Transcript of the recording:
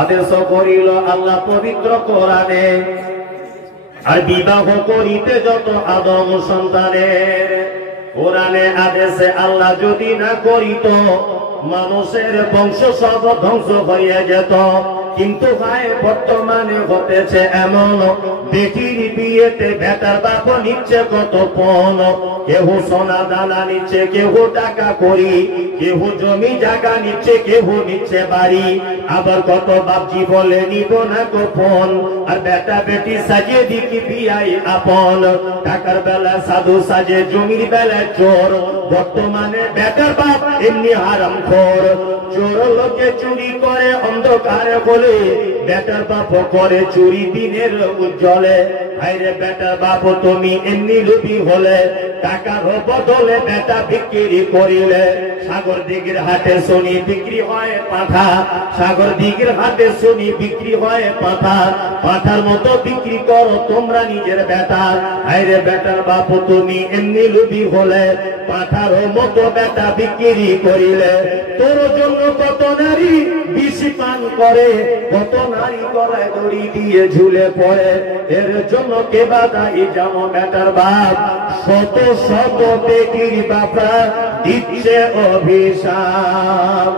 আদেশ করিল আল্লাহ পবিত্র কোরআনে। আর বিবাহ করিতে যত আদম সন্তানের, কোরআনে আদেশে আল্লাহ যদি না করিত মানুষের বংশ সব ধ্বংস হয়ে যেত। কিন্তু ভাই বর্তমানে ঘটেছে এমন, বেটির বিয়েতে বেটার বাপ নিচ্ছে কত পণ। কেহ সোনা দানা নিচ্ছে, কেহ টাকা করি, কেহ জমি জায়গা নিচ্ছে, কেহ নিচ্ছে বাড়ি। আবার কত বাপজি বলে নিব না গোপন। আর বেটা বেটি সাজিয়ে দিকি বিয়াই আপন। টাকার বেলা সাধু সাজে, জমির বেলা চোর। বর্তমানে বেটার বাপ এমনি হারামখোর। চোর লোকে চুরি করে অন্ধকারে বলে, বেটার বাপ করে চুরি দিনের উজ্জ্বলে। ভাইরে বেটার বাপ তুমি এমনি লোভী হলে, টাকার বদলে বেটা বিক্রি করিলে। সাগর দিঘির হাটে শুনি বিক্রি হয় পাঁঠা, সাগর দিঘির হাটে শুনি বিক্রি হয় পাঁঠা। পাঁঠার মতো বিক্রি করো তোমরা নিজের বেটা। ভাইরে বেটার বাপ তুমি এমনি লোভী হলে, পাঁঠার মতো বেটা বিক্রি করিলে। তোর জন্য কত নারী বিষ পান করে, কত নারী গলায় দড়ি দিয়ে ঝুলে পড়ে। এর জন্য কে বাদাই জানো বেটার বাপ, শত শত বেটির বাপা দিচ্ছে অভিশাপ।